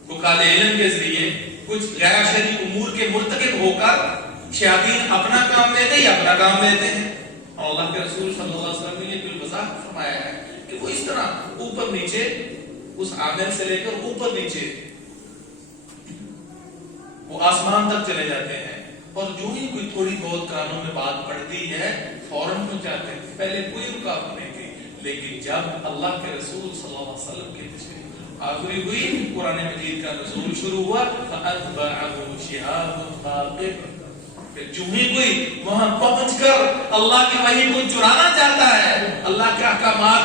وہ کالے علم کے ذریعے کچھ غیر شرعی امور کے مرتکب ہو کر شیاطین اپنا کام لیتے یا اپنا کام لیتے ہیں، اور اللہ کے رسول صلی اللہ علیہ وسلم نے یہ بالوضاحت فرمایا ہے کہ وہ اس طرح اوپر نیچے، اس عامل سے لے کر اوپر نیچے وہ آسمان تک چلے جاتے ہیں، اور جو ہی کوئی تھوڑی بہت کانوں میں بات پڑتی ہے فوراً پہنچ جاتے ہیں۔ پہلے کوئی رکاوٹ نہیں تھی، لیکن جب اللہ کے رسول صلی اللہ علیہ وسلم کی تشریف آخری ہوئی، قرآن مجید کا نزول شروع ہوا، فَأَتْبَعَهُ شِهَابٌ ثَاقِبٌ، پھر جو ہی کوئی وہاں پہنچ کر اللہ کی وحی کو چرانا چاہتا ہے، اللہ کے احکامات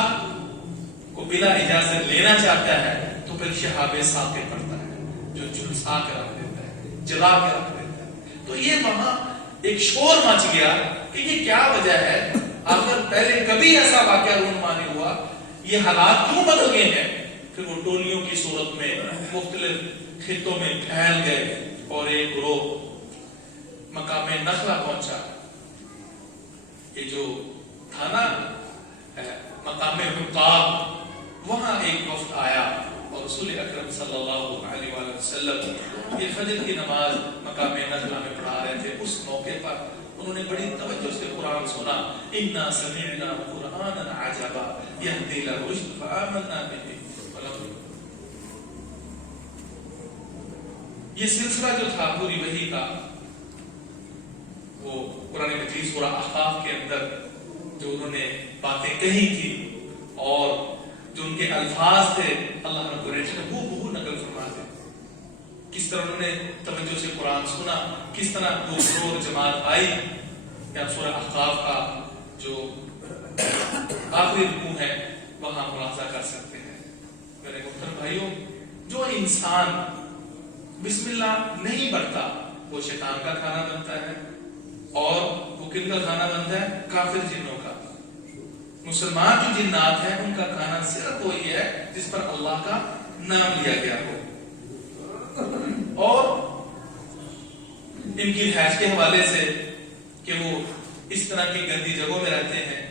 کو بلا اجازت لینا چاہتا ہے، تو پھر شہاب ثاقب پڑتا ہے، جو جھلسا کے رکھ دیتا ہے، جلا کے رکھ دیتا ہے۔ تو یہ وہاں ایک شور مچ گیا کہ یہ کیا وجہ ہے، آخر پہلے کبھی ایسا واقعہ رونما نہیں ہوا، یہ حالات کیوں بدل گئے ہیں؟ پھر وہ ٹولیوں کی صورت میں مختلف خطوں میں پھیل گئے، اور ایک گروہ مقام نخلہ پہنچا۔ یہ جو تھا نا مقام رقاب، وہاں ایک وفد آیا، اور رسول اکرم صلی اللہ علیہ وآلہ وسلم یہ فجر کی نماز مقام نخلا میں پڑھا رہے تھے، اس موقع پر انہوں نے بڑی توجہ سے قرآن سنا، اِنَّا سَمِعْنَا قُرْآنًا عَجَبًا يَهْدِي إِلَى الرُّشْدِ فَآمَنَّا بِهِ۔ یہ سلسلہ جو تھا پوری وحی کا، وہ قرآن مجید سورہ احقاف کے اندر جو انہوں نے باتیں کہی تھی اور جو ان کے الفاظ تھے اللہ رب العزت نے وہ نقل فرماتے، کس طرح انہوں نے توجہ سے قرآن سنا، کس طرح وہ گروہ جماعت آئی، یا سورہ احقاف کا جو آخری رکوع ہے وہاں ملاحظہ کر سکتے ہیں۔ میرے محترم بھائیوں، جو انسان بسم اللہ نہیں پڑھتا وہ شیطان کا کھانا بنتا ہے، اور وہ کن کا کھانا بنتا ہے؟ کافر جنوں کا۔ مسلمان جو جنات ہیں ان کا کھانا صرف وہی ہے جس پر اللہ کا نام لیا گیا ہو، اور ان کی رہائش کے حوالے سے کہ وہ اس طرح کی گندی جگہوں میں رہتے ہیں،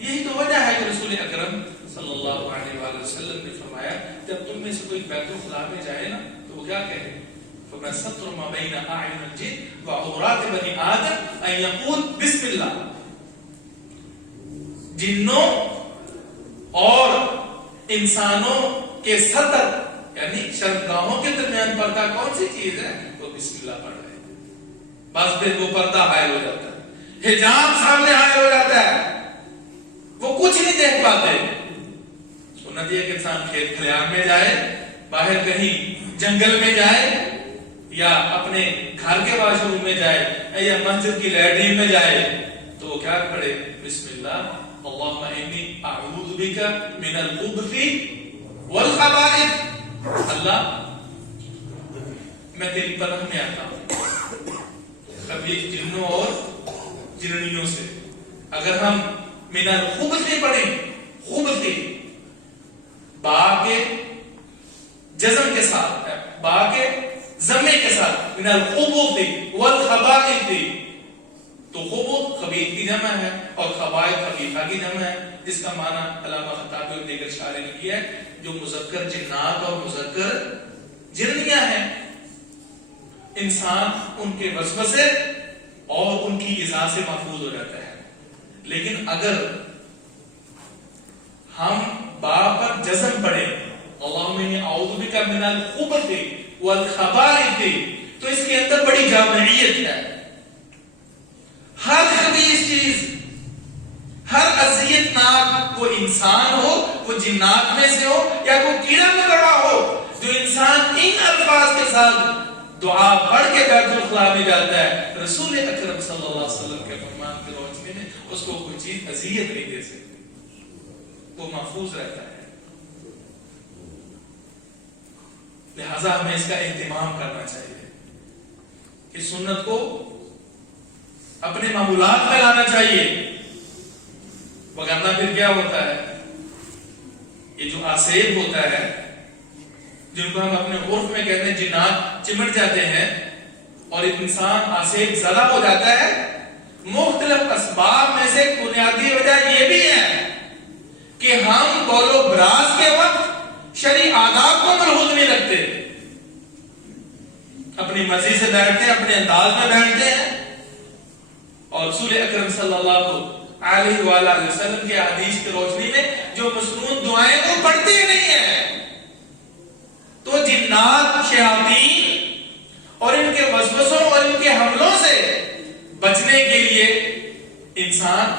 یہی تو وجہ ہے کہ رسول اکرم صلی اللہ علیہ وآلہ وسلم نے فرمایا جب تم میں سے کوئی بیت الخلاء میں جائے نا تو وہ کیا کہے؟ فَمَا سَتْرُ مَا بَيْنَ أَعْيُنِ الْجِنِّ وَعَوْرَاتِ بَنِي آدَمَ أَن يَقُولَ بِسْمِ اللَّهِ۔ جنوں اور انسانوں کے ستر یعنی شرمگاہوں کے درمیان پردہ کون سی چیز ہے؟ وہ بسم اللہ پڑھ رہے ہیں، بس پھر وہ پردہ حائل ہو جاتا ہے، حجاب سامنے حائل ہو جاتا ہے، وہ کچھ نہیں دیکھ پاتے۔ سنت یہ کہ انسان کھیت کھلیان میں جائے، باہر کہیں جنگل میں جائے، یا اپنے گھر کے واش روم میں جائے، یا مسجد کی لیٹرین میں جائے تو وہ کیا پڑھے؟ بسم اللہ، اللہم انی اعوذ بک من الخبث والخبائث، اللہ میں تیری پناہ میں آتا ہوں خبیث جنوں اور جننیوں سے۔ اگر ہم من الخبث پڑھیں، خبث با کے جزم کے ساتھ، با کے ضمے کے ساتھ، من الخبث والخبائث، تو خبث خبیث کی جمع ہے اور خبائث خبیثہ کی جمع ہے، جس کا معنی علامہ خطابی اور دیگر شاعروں نے کیا ہے جو مذکر جنات اور مذکر جنیاں ہیں، انسان ان کے وسوسے اور ان کی ایذا سے محفوظ ہو جاتا ہے۔ لیکن اگر ہم با پر جزم پڑھیں، اللہم انی اعوذ بک من الخبث والخبائث، تو اس کے اندر بڑی جامعیت ہے۔ ہر خبیث چیز، ہر اذیت ناک، وہ انسان ہو، وہ جنات میں سے ہو، یا کوئی کیڑا مکوڑا ہو، جو انسان ان الفاظ کے ساتھ دعا پڑھ کے بیت الخلاء میں جاتا ہے، رسول اکرم صلی اللہ علیہ وسلم کے فرمان کی روشنی میں اس کو کوئی چیز اذیت نہیں دے سکتی، وہ محفوظ رہتا ہے۔ لہذا ہمیں اس کا اہتمام کرنا چاہیے، اس سنت کو اپنے معمولات میں لانا چاہیے، وگرنہ پھر کیا ہوتا ہے؟ یہ جو آسیب ہوتا ہے، جن کو ہم اپنے عرف میں کہتے ہیں جنات چمٹ جاتے ہیں، اور ایک انسان آسیب زدہ ہو جاتا ہے، مختلف اسباب میں سے بنیادی وجہ یہ بھی ہے کہ ہم قول و براز کے وقت شرعی آداب کو ملحوظ نہیں رکھتے، اپنی مرضی سے بیٹھتے ہیں، اپنے انداز میں بیٹھتے ہیں، اور رسول اکرم صلی اللہ علیہ وآلہ وسلم کے حدیث کی روشنی میں جو مسنون دعائیں وہ پڑھتے ہی نہیں ہیں۔ تو جنات، شیاطین اور ان کے وسوسوں اور ان کے حملوں سے بچنے کے لیے انسان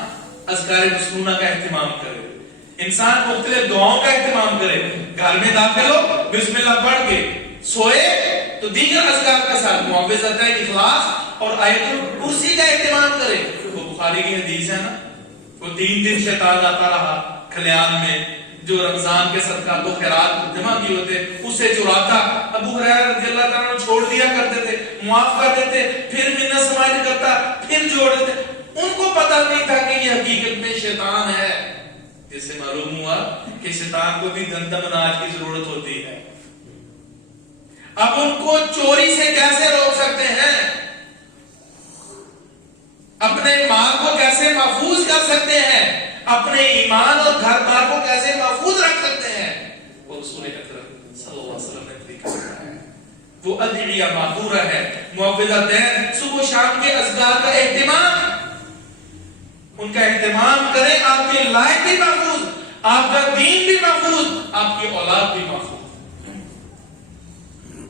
اذکار مسنونہ کا اہتمام کرے، انسان مختلف دعاؤں کا اہتمام کرے، گھر میں داخل ہو بسم اللہ پڑھ کے سوئے تو دیگر اذکار کا ساتھ معوذۃ اخلاص اور آیت الکرسی کا اہتمام کرے۔ وہ بخاری کی حدیث ہے نا، وہ 3 دن شیطان آتا رہا کھلیان میں، جو رمضان کے صدقات و خیرات جمع کیے ہوتے اسے چراتا، ابو ہریرہ رضی اللہ تعالیٰ عنہ چھوڑ دیا کرتے تھے، معاف کر دیتے، پھر منت سماعت کرتا، پھر جوڑ دیتے۔ ان کو پتہ نہیں تھا کہ یہ حقیقت میں شیطان ہے، جس سے معلوم ہوا کہ شیطان کو بھی گندم اناج کی ضرورت ہوتی ہے۔ اب ان کو چوری سے کیسے روک سکتے ہیں، اپنے مال کو کیسے محفوظ کر سکتے ہیں، اپنے ایمان اور گھر بار کو کیسے محفوظ رکھ سکتے ہیں، وہ رسول اکرم صلی اللہ علیہ وسلم نے طریقہ بتایا ہے۔ وہ ادعیہ معذورہ ہے، معوذتین، صبح و شام کے اذکار کا اہتمام، ان کا اہتمام کریں، آپ کے لائق بھی محفوظ، آپ کا دین بھی محفوظ، آپ کی اولاد بھی محفوظ۔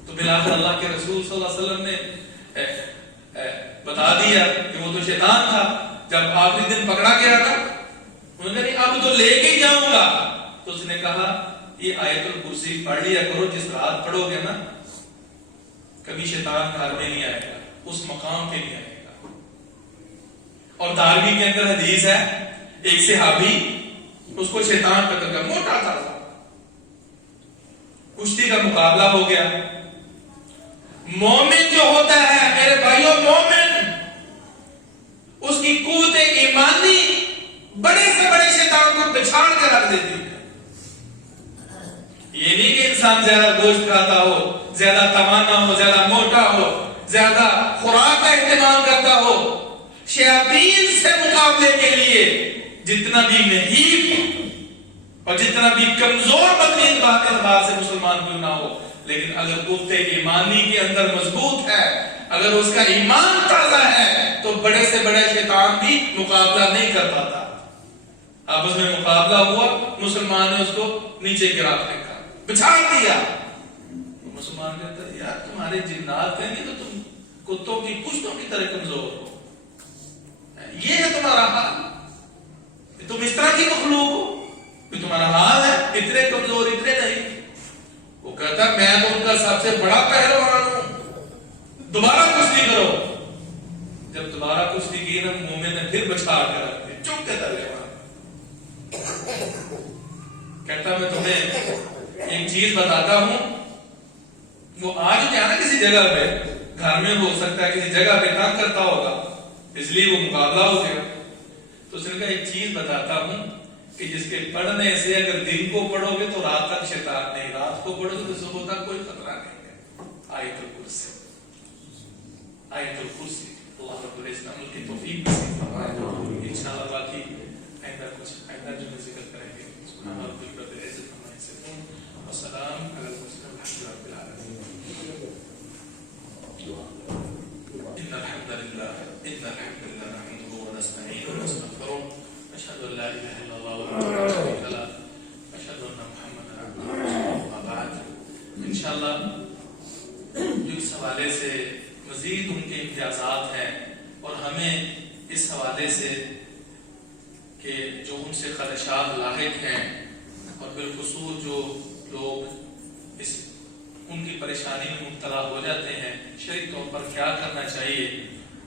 تو بلاخر اللہ کے رسول صلی اللہ علیہ وسلم نے بتا دیا کہ وہ تو شیطان تھا، جب آخری دن پکڑا گیا تھا انہوں نے کہا اب تو لے کے جاؤں گا، تو اس نے کہا یہ آیت الکرسی پڑھ لیا کرو، جس رات پڑھو گے نا کبھی شیطان گھر میں نہیں آئے گا، اس مقام پہ نہیں آئے گا۔ اور داروی کے اندر حدیث ہے، ایک صحابی اس کو شیطان قتل کر، موٹا تھا، کشتی کا مقابلہ ہو گیا۔ مومن جو ہوتا ہے میرے بھائیوں، مومن اس کی قوت ایمانی بڑے سے بڑے شیطان کو بچھاڑ کے رکھ دیتی ہے۔ یہ نہیں کہ انسان زیادہ گوشت کھاتا ہو، زیادہ توانا ہو، زیادہ موٹا ہو، زیادہ خوراک کا اہتمام کرتا ہو، شیاطین سے مقابلے کے لیے جتنا بھی نحیف اور جتنا بھی کمزور بدنی اعتبار سے مسلمان کیوں نہ ہو، لیکن اگر قوت ایمانی کے اندر مضبوط ہے، اگر اس کا ایمان تازہ ہے، تو بڑے سے بڑے شیطان بھی مقابلہ نہیں کر پاتا۔ اب اس میں مقابلہ ہوا، مسلمان نے اس کو نیچے گرا پھینکا، بچھاڑ دیا۔ مسلمان کہتا ہے یار تمہارے جنات کہیں گے تو تم کتوں کی پشتوں کی طرح کمزور ہو، یہ ہے تمہارا حال، تم اس طرح کی مخلوق ہو، یہ تمہارا حال ہے، اتنے کمزور اتنے نہیں۔ وہ کہتا ہے میں تو ان کا سب سے بڑا پہلوان ہوں، دوبارہ کشتی کرو۔ جب دوبارہ کشتی کی نا مومن نے پھر بچھاڑ کر رکھ دیا، چپ کے تلے کہتا میں تمہیں ایک چیز بتاتا ہوں، وہ آج جانا کسی جگہ پہ، گھر میں ہو سکتا ہے کسی جگہ پہ کام کرتا ہوگا، اس لیے وہ مقابلہ ہو گیا۔ تو اس نے کہا ایک چیز بتاتا ہوں کہ جس کے پڑھنے سے اگر دن کو پڑھو گے تو رات تک شیطان نہیں، رات کو پڑھو گے تو صبح تک کوئی خطرہ نہیں ہے۔ آیت الکرسی، آیت الکرسی، اللہ رب العزت ملک کی توفیق نصیب فرمائے۔ انشاءاللہ باقی آئندہ جو میں ذکر کریں گے، سبحان ربک رب العزت عما یصفون وسلام علی المرسلین والحمد للہ رب العالمین۔ ان الحمد لله نحمده ونستعينه ونستغفره، اشهد ان لا اله الا الله وحده لا شريك له، اشهد ان محمدا عبده ورسوله، اما بعد۔ انشاءاللہ جو اس حوالے سے مزید ان کے امتیازات ہیں، اور ہمیں اس حوالے سے کہ جو ان سے خدشات لاحق ہیں، اور بالخصوص جو لوگ ان کی پریشانی میں مبتلا ہو جاتے ہیں، شرعی طور پر کیا کرنا چاہیے،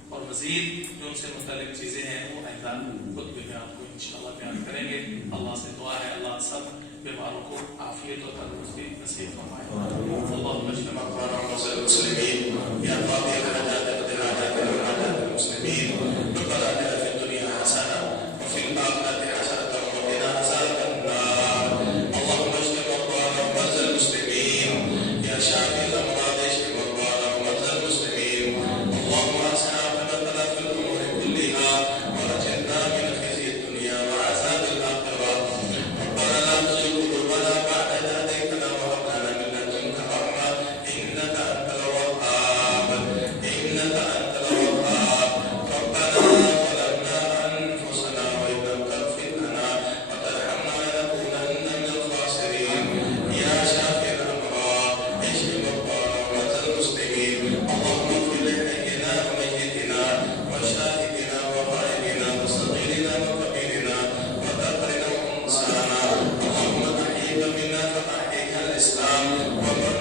اور مزید جو ان سے متعلق چیزیں ہیں وہ آئندہ خطبے میں آپ کو انشاءاللہ بیان کریں گے۔ اللہ سے دعا ہے اللہ سب بیماروں کو عافیت و تندرستی نصیب فرمائے۔ اللہم اشف مرضانا ومرضى المسلمین، یا قاضی الحاجات اقض حاجات المسلمین، ربنا آتنا فی الدنیا حسنہ وفی الآخرۃ حسنۃ وقنا عذاب النار۔ اللہم اشف مرضانا ومرضى المسلمین، یا شافی الامراض اشف مرضانا ومرضى المسلمین۔ اللہم احسن عاقبتنا فی الامور کلها واجرنا من خزي الدنيا وعذاب الآخرة۔ ربنا لا تزغ قلوبنا بعد إذ هديتنا وهب لنا من لدنك رحمة إنك أنت الوهاب، إنك أنت الوهاب۔ ربنا ظلمنا أنفسنا وإن لم تغفر لنا وترحمنا لنكونن من الخاسرين۔ يا شافي الأمراض اشف مرضانا ومرضى المسلمين، اللهم اغفر لحينا وميتنا وشاهدنا وغائبنا وصغيرنا وكبيرنا وذكرنا وأنثانا، اللهم أحيي منا فأحييها الإسلام ومن